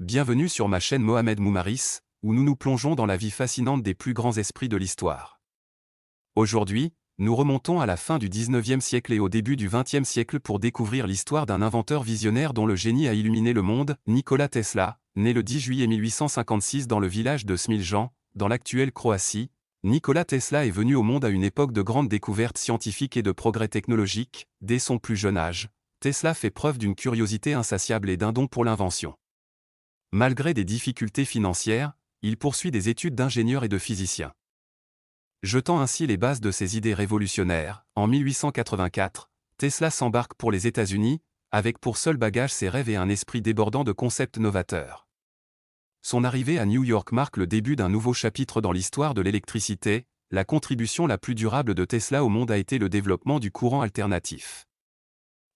Bienvenue sur ma chaîne Mohamed Moumaris, où nous nous plongeons dans la vie fascinante des plus grands esprits de l'histoire. Aujourd'hui, nous remontons à la fin du 19e siècle et au début du 20e siècle pour découvrir l'histoire d'un inventeur visionnaire dont le génie a illuminé le monde, Nikola Tesla, né le 10 juillet 1856 dans le village de Smiljan, dans l'actuelle Croatie. Nikola Tesla est venu au monde à une époque de grandes découvertes scientifiques et de progrès technologiques. Dès son plus jeune âge, Tesla fait preuve d'une curiosité insatiable et d'un don pour l'invention. Malgré des difficultés financières, il poursuit des études d'ingénieur et de physicien. Jetant ainsi les bases de ses idées révolutionnaires, en 1884, Tesla s'embarque pour les États-Unis, avec pour seul bagage ses rêves et un esprit débordant de concepts novateurs. Son arrivée à New York marque le début d'un nouveau chapitre dans l'histoire de l'électricité. La contribution la plus durable de Tesla au monde a été le développement du courant alternatif.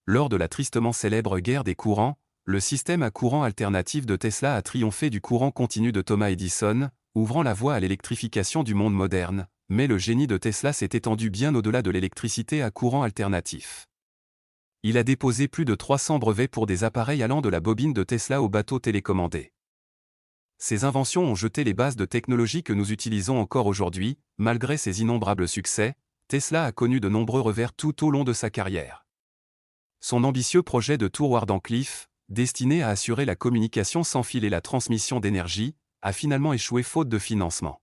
Lors de la tristement célèbre guerre des courants, le système à courant alternatif de Tesla a triomphé du courant continu de Thomas Edison, ouvrant la voie à l'électrification du monde moderne, mais le génie de Tesla s'est étendu bien au-delà de l'électricité à courant alternatif. Il a déposé plus de 300 brevets pour des appareils allant de la bobine de Tesla au bateau télécommandé. Ces inventions ont jeté les bases de technologies que nous utilisons encore aujourd'hui. Malgré ses innombrables succès, Tesla a connu de nombreux revers tout au long de sa carrière. Son ambitieux projet de tour Wardenclyffe, destiné à assurer la communication sans fil et la transmission d'énergie, a finalement échoué faute de financement.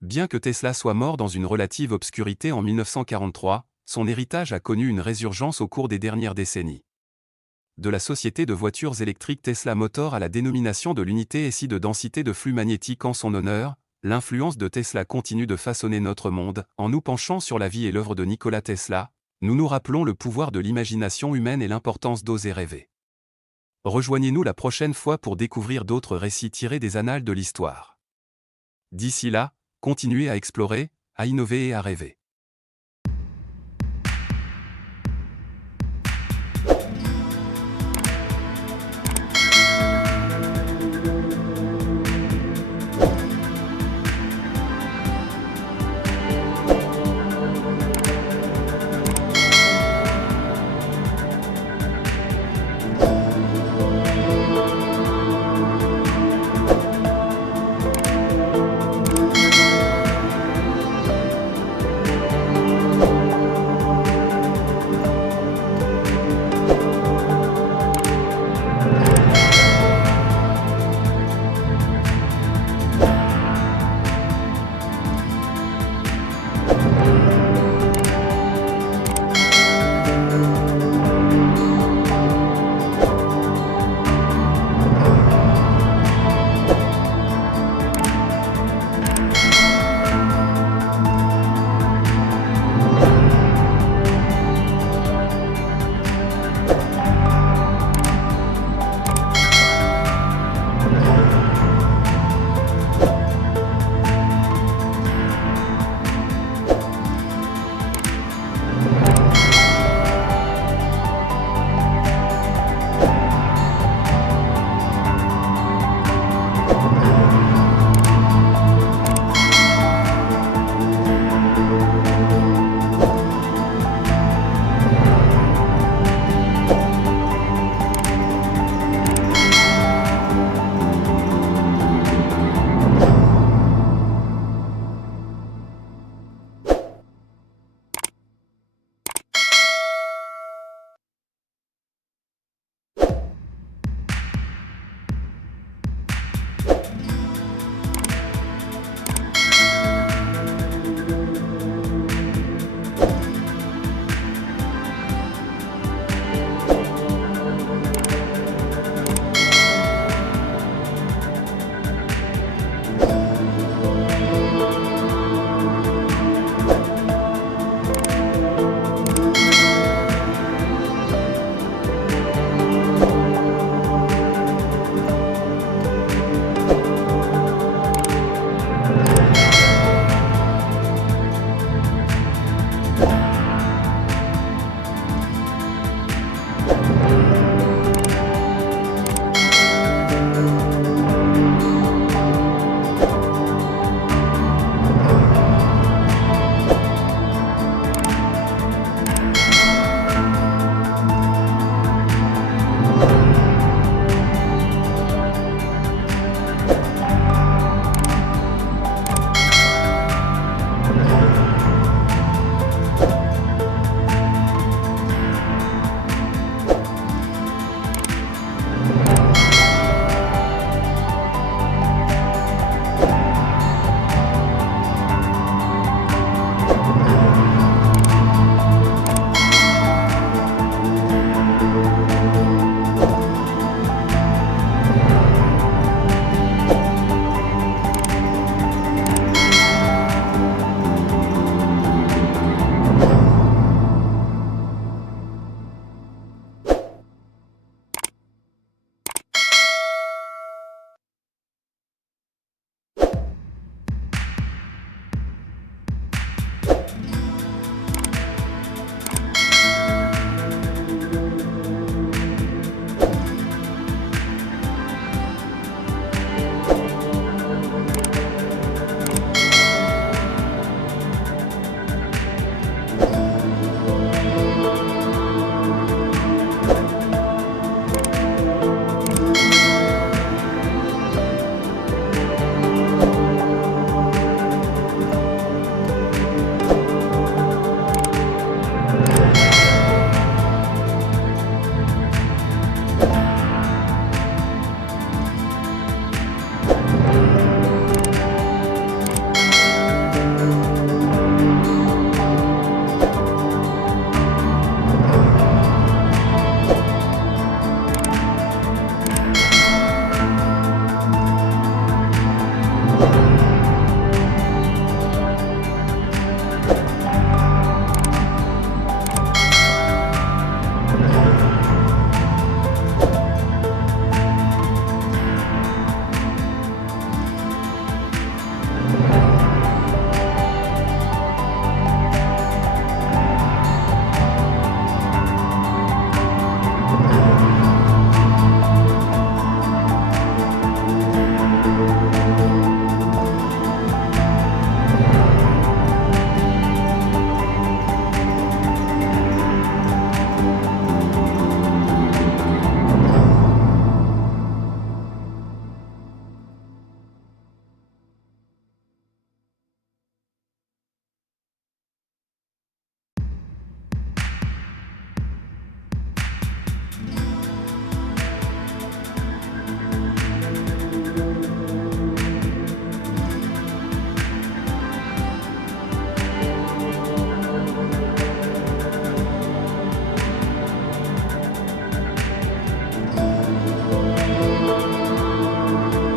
Bien que Tesla soit mort dans une relative obscurité en 1943, son héritage a connu une résurgence au cours des dernières décennies. De la société de voitures électriques Tesla Motors à la dénomination de l'unité SI de densité de flux magnétique en son honneur, l'influence de Tesla continue de façonner notre monde. En nous penchant sur la vie et l'œuvre de Nikola Tesla, nous nous rappelons le pouvoir de l'imagination humaine et l'importance d'oser rêver. Rejoignez-nous la prochaine fois pour découvrir d'autres récits tirés des annales de l'histoire. D'ici là, continuez à explorer, à innover et à rêver.